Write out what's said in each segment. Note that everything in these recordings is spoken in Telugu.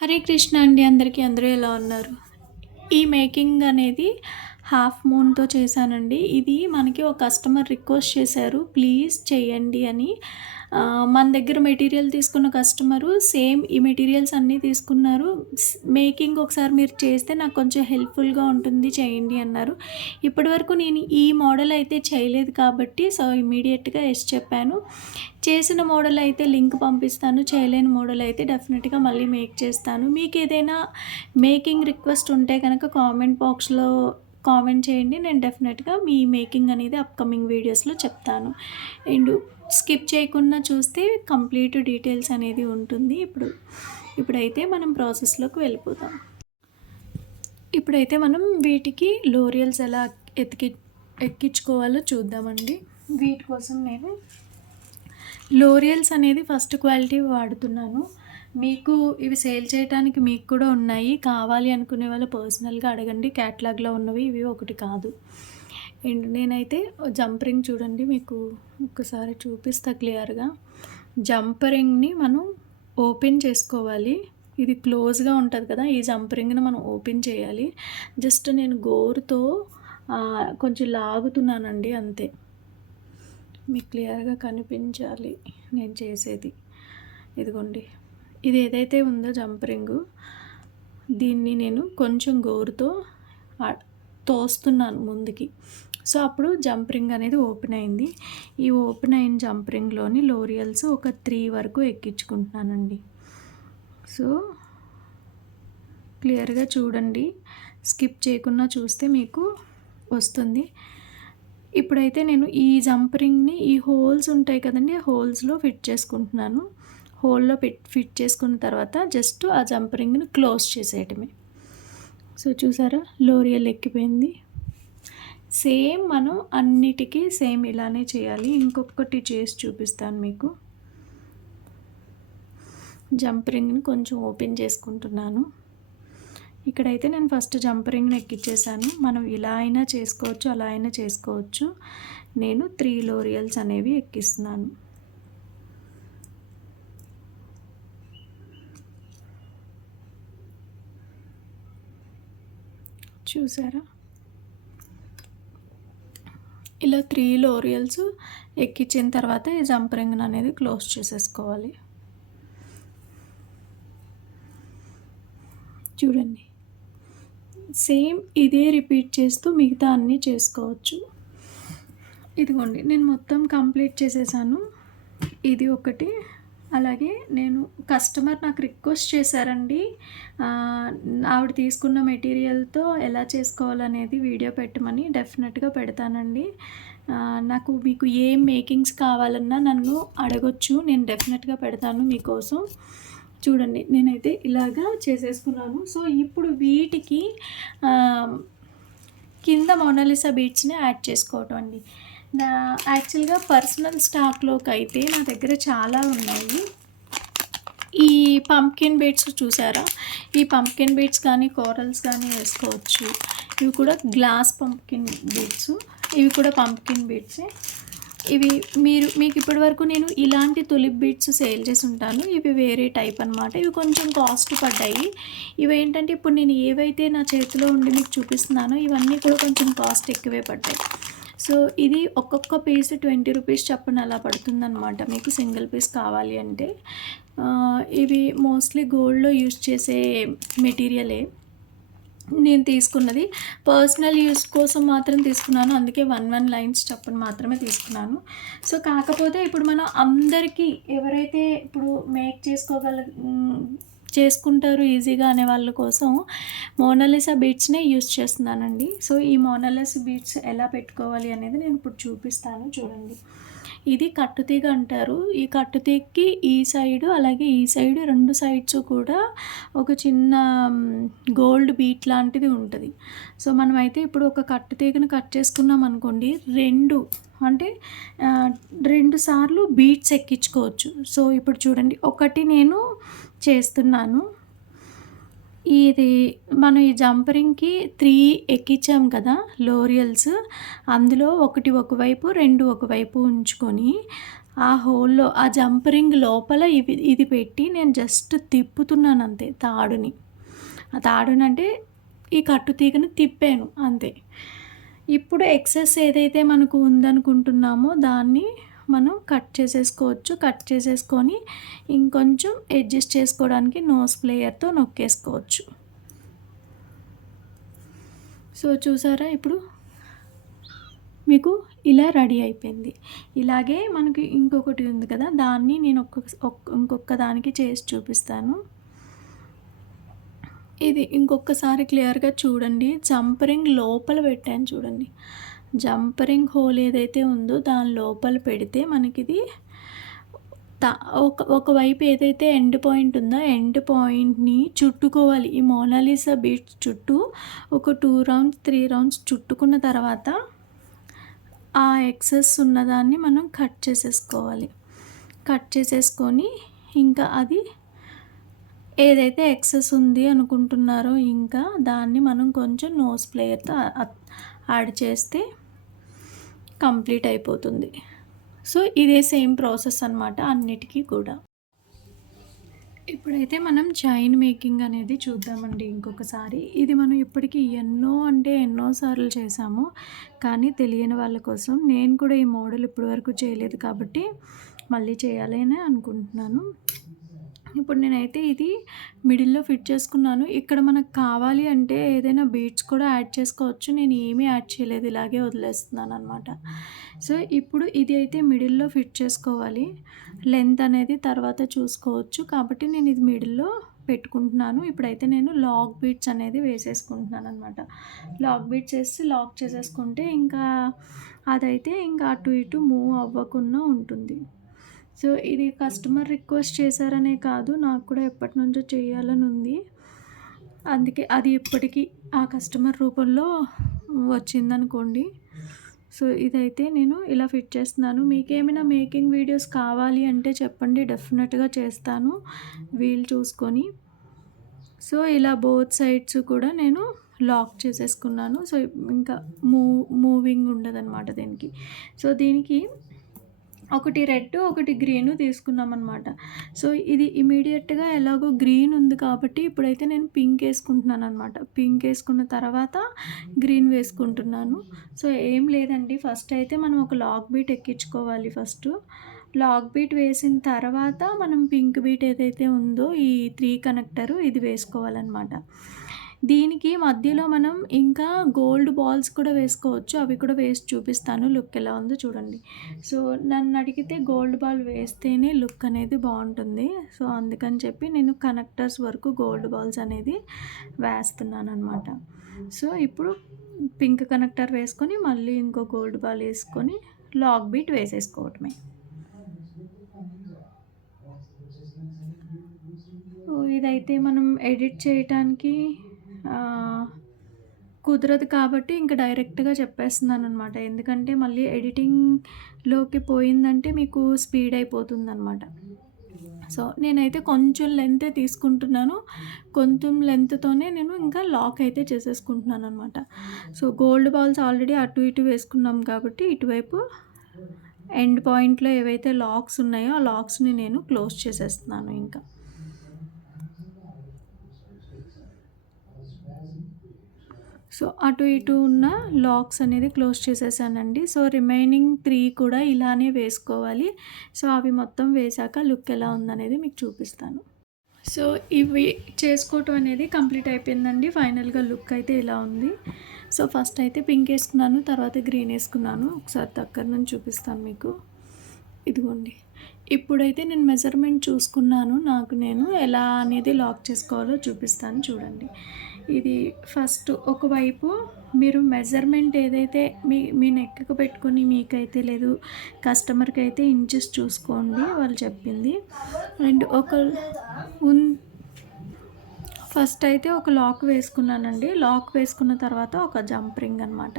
హరే కృష్ణ అండి అందరికీ. అందరూ ఎలా ఉన్నారు? ఈ మేకింగ్ అనేది హాఫ్ మూన్‌తో చేశానండి. ఇది మనకి ఒక కస్టమర్ రిక్వెస్ట్ చేశారు. ప్లీజ్ చేయండి అని. మన దగ్గర మెటీరియల్ తీసుకున్న కస్టమరు సేమ్ ఈ మెటీరియల్స్ అన్నీ తీసుకున్నారు. మేకింగ్ ఒకసారి మీరు చేస్తే నాకు కొంచెం హెల్ప్‌ఫుల్‌గా ఉంటుంది చేయండి అన్నారు. ఇప్పటివరకు నేను ఈ మోడల్ అయితే చేయలేదు కాబట్టి ఇమ్మీడియేట్‌గా యెస్ చెప్పాను. చేసిన మోడల్ అయితే లింక్ పంపిస్తాను. చేయలేని మోడల్ అయితే డెఫినెట్‌గా మళ్ళీ మేక్ చేస్తాను. మీకేదైనా మేకింగ్ రిక్వెస్ట్ ఉంటే గనక కామెంట్ బాక్స్‌లో కామెంట్ చేయండి. నేను డెఫినెట్‌గా మీ మేకింగ్ అనేది అప్‌కమింగ్ వీడియోస్‌లో చెప్తాను. అండ్ స్కిప్ చేయకుండా చూస్తే కంప్లీట్ డీటెయిల్స్ అనేది ఉంటుంది. ఇప్పుడైతే మనం ప్రాసెస్‌లోకి వెళ్ళిపోదాం. ఇప్పుడైతే మనం వీటికి లోరియల్స్ ఎలా ఎక్కించుకోవాలో చూద్దామండి. వీటి కోసం నేను లోరియల్స్ అనేది ఫస్ట్ క్వాలిటీ వాడుతున్నాను. మీకు ఇవి సేల్ చేయడానికి మీకు కూడా ఉన్నాయి. కావాలి అనుకునే వాళ్ళు పర్సనల్‌గా అడగండి. క్యాటలాగ్‌లో ఉన్నవి ఇవి ఒకటి కాదు. అండ్ నేనైతే జంప్ రింగ్ చూడండి, మీకు ఒక్కసారి చూపిస్తా క్లియర్‌గా. జంప్ రింగ్‌ని మనం ఓపెన్ చేసుకోవాలి. ఇది క్లోజ్‌గా ఉంటది కదా! ఈ జంప్ రింగ్‌ని మనం ఓపెన్ చేయాలి. జస్ట్ నేను గోరుతో కొంచెం లాగుతున్నానండి అంతే. మీకు క్లియర్‌గా కనిపించాలి నేను చేసేది. ఇదిగోండి. ఇది ఏదైతే ఉందో జంప్ రింగు, దీన్ని నేను కొంచెం గోరుతో తోస్తున్నాను ముందుకి. సో అప్పుడు జంప్ రింగ్ అనేది ఓపెన్ అయింది. ఈ ఓపెన్ అయిన జంప్ రింగ్‌లోని లోరియల్స్ ఒక 3 వరకు ఎక్కించుకుంటున్నానండి. సో క్లియర్‌గా చూడండి. స్కిప్ చేయకుండా చూస్తే మీకు వస్తుంది. ఇప్పుడైతే నేను ఈ జంప్ రింగ్‌ని ఈ హోల్స్ ఉంటాయి కదండీ! ఆ హోల్స్‌లో ఫిట్ చేసుకుంటున్నాను. హోల్‌లో ఫిట్ చేసుకున్న తర్వాత జస్ట్ ఆ జంప్ రింగ్‌ని క్లోజ్ చేసేయటమే. సో చూసారా, లోరియల్ ఎక్కిపోయింది. సేమ్ మనం అన్నిటికీ సేమ్ ఇలానే చేయాలి. ఇంకొకటి చేసి చూపిస్తాను మీకు. జంప్ రింగ్‌ని కొంచెం ఓపెన్ చేసుకుంటున్నాను. ఇక్కడైతే నేను ఫస్ట్ జంప్ రింగ్‌ని ఎక్కించేసాను. మనం ఇలా అయినా చేసుకోవచ్చు, అలా అయినా చేసుకోవచ్చు. నేను 3 లోరియల్స్ అనేవి ఎక్కిస్తున్నాను. చూసారా, ఇలా 3 లోరియల్స్ ఎక్కించిన తర్వాత ఈ జంప్ రింగ్ అనేది క్లోజ్ చేసేసుకోవాలి. చూడండి, సేమ్ ఇదే రిపీట్ చేస్తూ మిగతా అన్నీ చేసుకోవచ్చు. ఇదిగోండి, నేను మొత్తం కంప్లీట్ చేసేసాను. ఇది ఒకటి. అలాగే నేను కస్టమర్ నాకు రిక్వెస్ట్ చేశారండి, ఆవిడ తీసుకున్న మెటీరియల్తో ఎలా చేసుకోవాలనేది వీడియో పెట్టమని. డెఫినెట్గా పెడతానండి. నాకు మీకు ఏం మేకింగ్స్ కావాలన్నా నన్ను అడగొచ్చు, నేను డెఫినెట్గా పెడతాను మీకోసం. చూడండి, నేనైతే ఇలాగా చేసేసుకున్నాను. సో ఇప్పుడు వీటికి కింద మోనాలిసా బీడ్స్ని యాడ్ చేసుకోవటం అండి. యాక్చువల్గా పర్సనల్ స్టాక్లోకి అయితే నా దగ్గర చాలా ఉన్నాయి. ఈ పంప్కిన్ బీడ్స్ చూసారా, ఈ పంప్కిన్ బీడ్స్ కానీ కోరల్స్ కానీ వేసుకోవచ్చు. ఇవి కూడా గ్లాస్ పంప్కిన్ బీడ్స్, ఇవి కూడా పంప్కిన్ బీడ్సే. ఇవి మీకు ఇప్పటివరకు నేను ఇలాంటి తులిప్ బీడ్స్ సేల్ చేసి ఉంటాను. ఇవి వేరే టైప్ అనమాట. ఇవి కొంచెం కాస్ట్ పడ్డాయి. ఇవేంటంటే ఇప్పుడు నేను ఏవైతే నా చేతిలో ఉండి మీకు చూపిస్తున్నానో ఇవన్నీ కూడా కొంచెం కాస్ట్ ఎక్కువే పడ్డాయి. సో ఇది ఒక్కొక్క పీస్ 20 రూపీస్ చప్పున అలా పడుతుందన్నమాట మీకు సింగిల్ పీస్ కావాలి అంటే. ఇవి మోస్ట్లీ గోల్డ్లో యూజ్ చేసే మెటీరియలే. నేను తీసుకున్నది పర్సనల్ యూస్ కోసం మాత్రం తీసుకున్నాను. అందుకే 1 లైన్స్ చప్పున మాత్రమే తీసుకున్నాను. సో కాకపోతే ఇప్పుడు మనం అందరికీ ఎవరైతే ఇప్పుడు మేక్ చేసుకుంటారు ఈజీగా అనే వాళ్ళ కోసం మోనాలిసా బీడ్స్నే యూస్ చేస్తున్నానండి. సో ఈ మోనాలిసా బీడ్స్ ఎలా పెట్టుకోవాలి అనేది నేను ఇప్పుడు చూపిస్తాను. చూడండి, ఇది కట్టుతీగ అంటారు. ఈ కట్టుతీగకి ఈ సైడు అలాగే ఈ సైడు 2 సైడ్స్ కూడా ఒక చిన్న గోల్డ్ బీట్ లాంటిది ఉంటుంది. సో మనమైతే ఇప్పుడు ఒక కట్టుతీగను కట్ చేసుకున్నాం అనుకోండి, 2 సార్లు బీట్స్ ఎక్కించుకోవచ్చు. సో ఇప్పుడు చూడండి, ఒకటి నేను చేస్తున్నాను. ఇది మనం ఈ జంప్ రింగ్‌కి 3 ఎక్కించాం కదా లోరియల్స్, అందులో ఒకటి ఒకవైపు 2 ఒకవైపు ఉంచుకొని ఆ హోల్‌లో ఆ జంప్ రింగ్ లోపల ఇది పెట్టి నేను జస్ట్ తిప్పుతున్నాను అంతే తాడుని. ఆ తాడునంటే ఈ కట్టు తీగని తిప్పాను అంతే. ఇప్పుడు ఎక్సెస్ ఏదైతే మనకు ఉందనుకుంటున్నామో దాన్ని మనం కట్ చేసేసుకోవచ్చు. కట్ చేసేసుకొని ఇంకొంచెం అడ్జస్ట్ చేసుకోవడానికి నోస్ ప్లేయర్‌తో నొక్కేసుకోవచ్చు. సో చూసారా ఇప్పుడు మీకు ఇలా రెడీ అయిపోయింది. ఇలాగే మనకి ఇంకొకటి ఉంది కదా! దాన్ని నేను ఇంకొక దానికి చేసి చూపిస్తాను. ఇది ఇంకొకసారి క్లియర్‌గా చూడండి. జంప్ రింగ్ లోపల పెట్టాను చూడండి. జంప్ రింగ్ హోల్ ఏదైతే ఉందో దాని లోపల పెడితే మనకిది ఒకవైపు ఏదైతే ఎండ్ పాయింట్ ఉందో ఎండ్ పాయింట్‌ని చుట్టుకోవాలి. ఈ మోనాలిసా బీడ్స్ చుట్టూ ఒక 2 రౌండ్స్, 3 రౌండ్స్ చుట్టుకున్న తర్వాత ఆ ఎక్సెస్ ఉన్నదాన్ని మనం కట్ చేసేసుకోవాలి. కట్ చేసేసుకొని ఇంకా అది ఏదైతే ఎక్సెస్ ఉంది అనుకుంటున్నారో ఇంకా దాన్ని మనం కొంచెం నోస్ ప్లేయర్‌తో యాడ్ చేస్తే కంప్లీట్ అయిపోతుంది. సో ఇదే సేమ్ ప్రాసెస్ అనమాట అన్నిటికీ కూడా. ఇప్పుడైతే మనం చైన్ మేకింగ్ అనేది చూద్దామండి ఇంకొకసారి. ఇది మనం ఇప్పటికి ఎన్నో సార్లు చేసాము. కానీ తెలియని వాళ్ళ కోసం నేను కూడా ఈ మోడల్ ఇప్పటివరకు చేయలేదు కాబట్టి మళ్ళీ చేయాలని అనుకుంటున్నాను. ఇప్పుడు నేనైతే ఇది మిడిల్‌లో ఫిట్ చేసుకున్నాను. ఇక్కడ మనకు కావాలి అంటే ఏదైనా బీడ్స్ కూడా యాడ్ చేసుకోవచ్చు. నేను ఏమీ యాడ్ చేయలేదు. ఇలాగే వదిలేస్తున్నాననమాట. సో, ఇప్పుడు ఇది అయితే మిడిల్‌లో ఫిట్ చేసుకోవాలి. లెంత్ అనేది తర్వాత చూసుకోవచ్చు. కాబట్టి నేను ఇది మిడిల్‌లో పెట్టుకుంటున్నాను. ఇప్పుడైతే నేను లాక్ బీడ్స్ అనేది వేసేసుకుంటున్నాననమాట. లాక్ బీడ్స్ వేసి లాక్ చేసేసుకుంటే ఇంకా అదైతే ఇంకా అటు ఇటు మూవ్ అవ్వకుండా ఉంటుంది. సో, ఇది కస్టమర్ రిక్వెస్ట్ చేశారనే కాదు, నాకు కూడా ఎప్పటినుంచో చేయాలని ఉంది. అందుకే అది ఇప్పటికి ఆ కస్టమర్ రూపంలో వచ్చిందనుకోండి. సో, ఇదైతే నేను ఇలా ఫిట్ చేస్తున్నాను. మీకేమైనా మేకింగ్ వీడియోస్ కావాలి అంటే చెప్పండి, డెఫినెట్‌గా చేస్తాను వీలు చూసుకొని. సో, ఇలా బోత్ సైడ్స్ కూడా నేను లాక్ చేసేసుకున్నాను. సో, ఇంకా మూవింగ్ ఉండదనమాట దీనికి. సో, దీనికి ఒకటి రెడ్, ఒకటి గ్రీను తీసుకున్నామనమాట. సో, ఇది ఇమ్మీడియేట్‌గా ఎలాగో గ్రీన్ ఉంది కాబట్టి ఇప్పుడైతే నేను పింక్ ఏసుకుంటున్నాననమాట. పింక్ ఏసుకున్న తర్వాత గ్రీన్ వేసుకుంటున్నాను. సో, ఏం లేదండి, ఫస్ట్ అయితే మనం ఒక లాక్ బీట్ ఎక్కించుకోవాలి ఫస్టు. లాక్ బీట్ వేసిన తర్వాత మనం పింక్ బీట్ ఏదైతే ఉందో ఈ 3 కనెక్టరు ఇది వేసుకోవాలనమాట. దీనికి మధ్యలో మనం ఇంకా గోల్డ్ బాల్స్ కూడా వేసుకోవచ్చు. అవి కూడా వేసి చూపిస్తాను. లుక్ ఎలా ఉందో చూడండి. సో, నన్నడిగితే గోల్డ్ బాల్ వేస్తేనే లుక్ అనేది బావుంటుంది. సో, అందుకని చెప్పి నేను కనెక్టర్స్ వరకు గోల్డ్ బాల్స్ అనేది వేస్తున్నాననమాట. సో, ఇప్పుడు పింక్ కనెక్టర్ వేసుకొని మళ్ళీ ఇంకో గోల్డ్ బాల్ ఏసుకొని లాక్ బీట్ వేసేసుకోవటమే. సో, ఇదైతే మనం ఎడిట్ చేయటానికి కుదరదు కాబట్టి ఇంక డైరెక్ట్‌గా చెప్పేస్తున్నాననమాట. ఎందుకంటే మళ్ళీ ఎడిటింగ్‌లోకి పోయిందంటే మీకు స్పీడ్ అయిపోతుందనమాట. సో, నేనైతే కొంచెం లెంతే తీసుకుంటున్నాను. కొంచెం లెంత్‌తోనే నేను ఇంకా లాక్ అయితే చేసేసుకుంటున్నాననమాట. సో, గోల్డ్ బాల్స్ ఆల్రెడీ అటు ఇటు వేసుకున్నాం కాబట్టి ఇటువైపు ఎండ్ పాయింట్‌లో ఏవైతే లాక్స్ ఉన్నాయో ఆ లాక్స్‌ని నేను క్లోజ్ చేసేస్తున్నాను ఇంకా. సో, అటు ఇటు ఉన్న లాక్స్ అనేది క్లోజ్ చేసేసానండి. సో, రిమైనింగ్ 3 కూడా ఇలానే వేసుకోవాలి. సో, అవి మొత్తం వేశాక లుక్ ఎలా ఉందనేది మీకు చూపిస్తాను. సో, ఇవి చేసుకోవటం అనేది కంప్లీట్ అయిపోయిందండి. ఫైనల్‌గా లుక్ అయితే ఇలా ఉంది. సో, ఫస్ట్ అయితే పింక్ ఏసుకున్నాను. తర్వాత గ్రీన్ ఏసుకున్నాను. ఒకసారి దగ్గర నుంచి చూపిస్తాను మీకు. ఇదిగోండి. ఇప్పుడైతే నేను మెజర్మెంట్ చూసుకున్నాను. నేను ఎలా అనేది లాక్ చేసుకోవాలో చూపిస్తాను చూడండి. ఇది ఫస్ట్ ఒకవైపు మీరు మెజర్మెంట్ ఏదైతే మీ నెక్‌కి పెట్టుకొని మీకైతే లేదు, కస్టమర్‌కి అయితే ఇంచెస్ చూసుకోండి వాళ్ళు చెప్పింది. అండ్ ఉన్ ఫస్ట్ అయితే ఒక లాక్ వేసుకున్నానండి. లాక్ వేసుకున్న తర్వాత ఒక జంప్ రింగ్ అనమాట.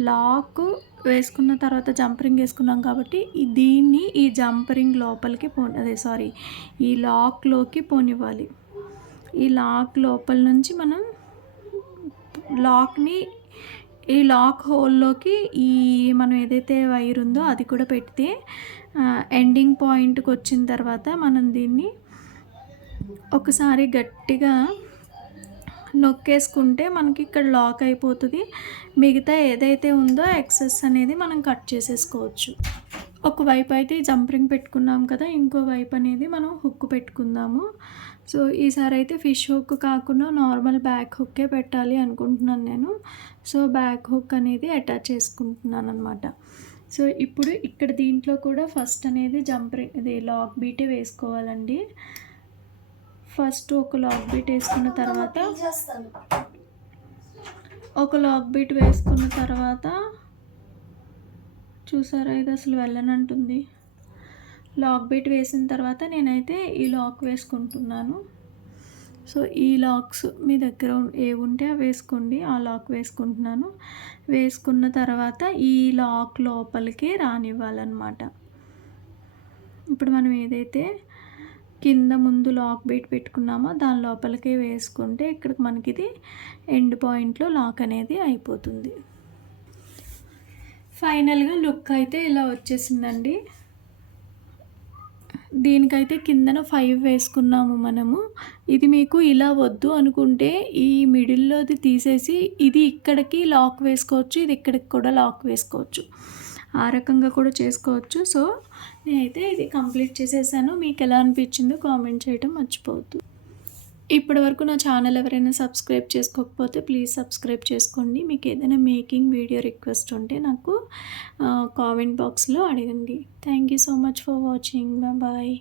లాక్ వేసుకున్న తర్వాత జంప్ రింగ్ వేసుకున్నాం కాబట్టి దీన్ని ఈ జంప్ రింగ్ లోపలికి ఈ లాక్‌లోకి పోనివ్వాలి. ఈ లాక్ లోపల నుంచి మనం లాక్‌ని ఈ లాక్ హోల్లోకి ఈ మనం ఏదైతే వైర్ ఉందో అది కూడా పెడితే ఎండింగ్ పాయింట్కి వచ్చిన తర్వాత మనం దీన్ని ఒకసారి గట్టిగా నొక్కేసుకుంటే మనకి ఇక్కడ లాక్ అయిపోతుంది. మిగతా ఏదైతే ఉందో ఎక్సెస్ అనేది మనం కట్ చేసేసుకోవచ్చు. ఒకవైపు అయితే జంప్ రింగ్ పెట్టుకున్నాం కదా, ఇంకో వైపు అనేది మనం హుక్ పెట్టుకుందాము. సో ఈసారి అయితే ఫిష్ హుక్ కాకుండా నార్మల్ బ్యాక్ హుక్కే పెట్టాలి అనుకుంటున్నాను నేను. సో బ్యాక్ హుక్ అనేది అటాచ్ చేసుకుంటున్నాను అనమాట. సో ఇప్పుడు ఇక్కడ దీంట్లో కూడా ఫస్ట్ అనేది జంప్ రింగ్ ఇది లాక్ బీటే వేసుకోవాలండి. ఫస్ట్ ఒక లాక్ బీట్ వేసుకున్న తర్వాత చూసారా, ఇది అసలు వెళ్ళనంటుంది. లాక్ బీట్ వేసిన తర్వాత నేనైతే ఈ లాక్ వేసుకుంటున్నాను. సో ఈ లాక్స్ మీ దగ్గర ఏవుంటే అవి వేసుకోండి. ఆ లాక్ వేసుకుంటున్నాను. వేసుకున్న తర్వాత ఈ లాక్ లోపలికి రానివ్వాలన్నమాట. ఇప్పుడు మనం ఏదైతే కింద ముందు లాక్ బీట్ పెట్టుకున్నామో దాని లోపలికే వేసుకుంటే ఇక్కడికి మనకి ఇది ఎండ్ పాయింట్లో లాక్ అనేది అయిపోతుంది. ఫైనల్గా లుక్ అయితే ఇలా వచ్చేసిందండి. దీనికైతే కిందన 5 వేసుకున్నాము మనము. ఇది మీకు ఇలా వద్దు అనుకుంటే ఈ మిడిల్లోది తీసేసి ఇది ఇక్కడికి లాక్ వేసుకోవచ్చు, ఇది ఇక్కడికి కూడా లాక్ వేసుకోవచ్చు. ఆ రకంగా కూడా చేసుకోవచ్చు. సో నేనైతే ఇది కంప్లీట్ చేసేసాను. మీకు ఎలా అనిపించిందో కామెంట్ చేయడం మర్చిపోవద్దు. ఇప్పటి వరకు నా ఛానల్ ఎవరైనా సబ్స్క్రైబ్ చేసుకోకపోతే ప్లీజ్ సబ్స్క్రైబ్ చేసుకోండి. మీకు ఏదైనా మేకింగ్ వీడియో రిక్వెస్ట్ ఉంటే నాకు కామెంట్ బాక్స్లో అడగండి. Thank you so much for watching. Bye.